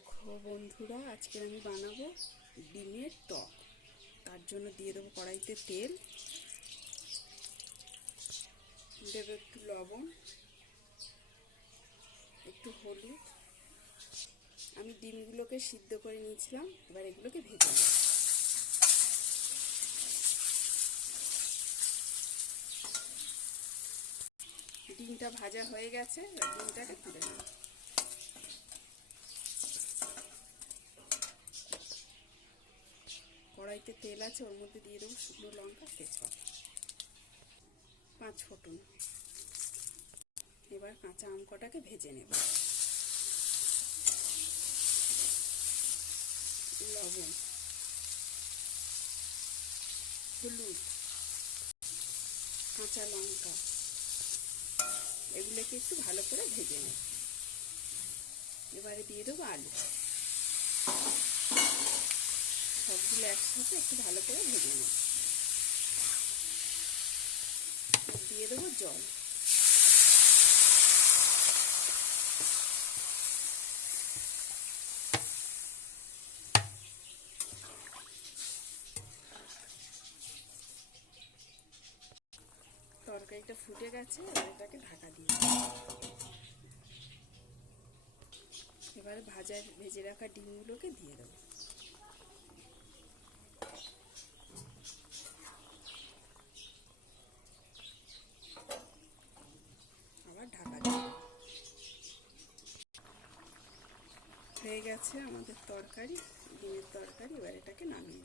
দেখো বন্ধুরা, আজকে আমি বানাবো ডিমের টক। তার জন্য দিয়ে দেবো কড়াইতে তেল, দেবো একটু লবণ, একটু হলুদ। আমি ডিমগুলোকে সিদ্ধ করে নিয়েছিলাম, এবার এগুলোকে ভেজে নেব। ডিমটা ভাজা হয়ে গেছে, এবার ডিমটাকে তুলে নেব। কড়াইতে তেল আছে, ওর মধ্যে দিয়ে দেবো শুকনো লঙ্কা, তেজপাতা, 5 ফোঁটন। এবার কাঁচা আম কটাকে ভেজে নেব। লবণ, হলুদ, কাঁচা লঙ্কা, এগুলোকে একটু ভালো করে ভেজে নেব। এবারে দিয়ে দেবো আলু, সবগুলো একসাথে একটু ভালো করে ভেজে নেব। দিয়ে দেবো জল। তরকারিটা ফুটে গেছে, এবার এটাকে ঢাকা দিয়ে এবারে ভেজে রাখা ডিমগুলোকে দিয়ে দেবো। আবার ঢাকা দিয়ে হয়ে গেছে আমাদের তরকারি, ডিমের তরকারি। এবার এটাকে নামিয়ে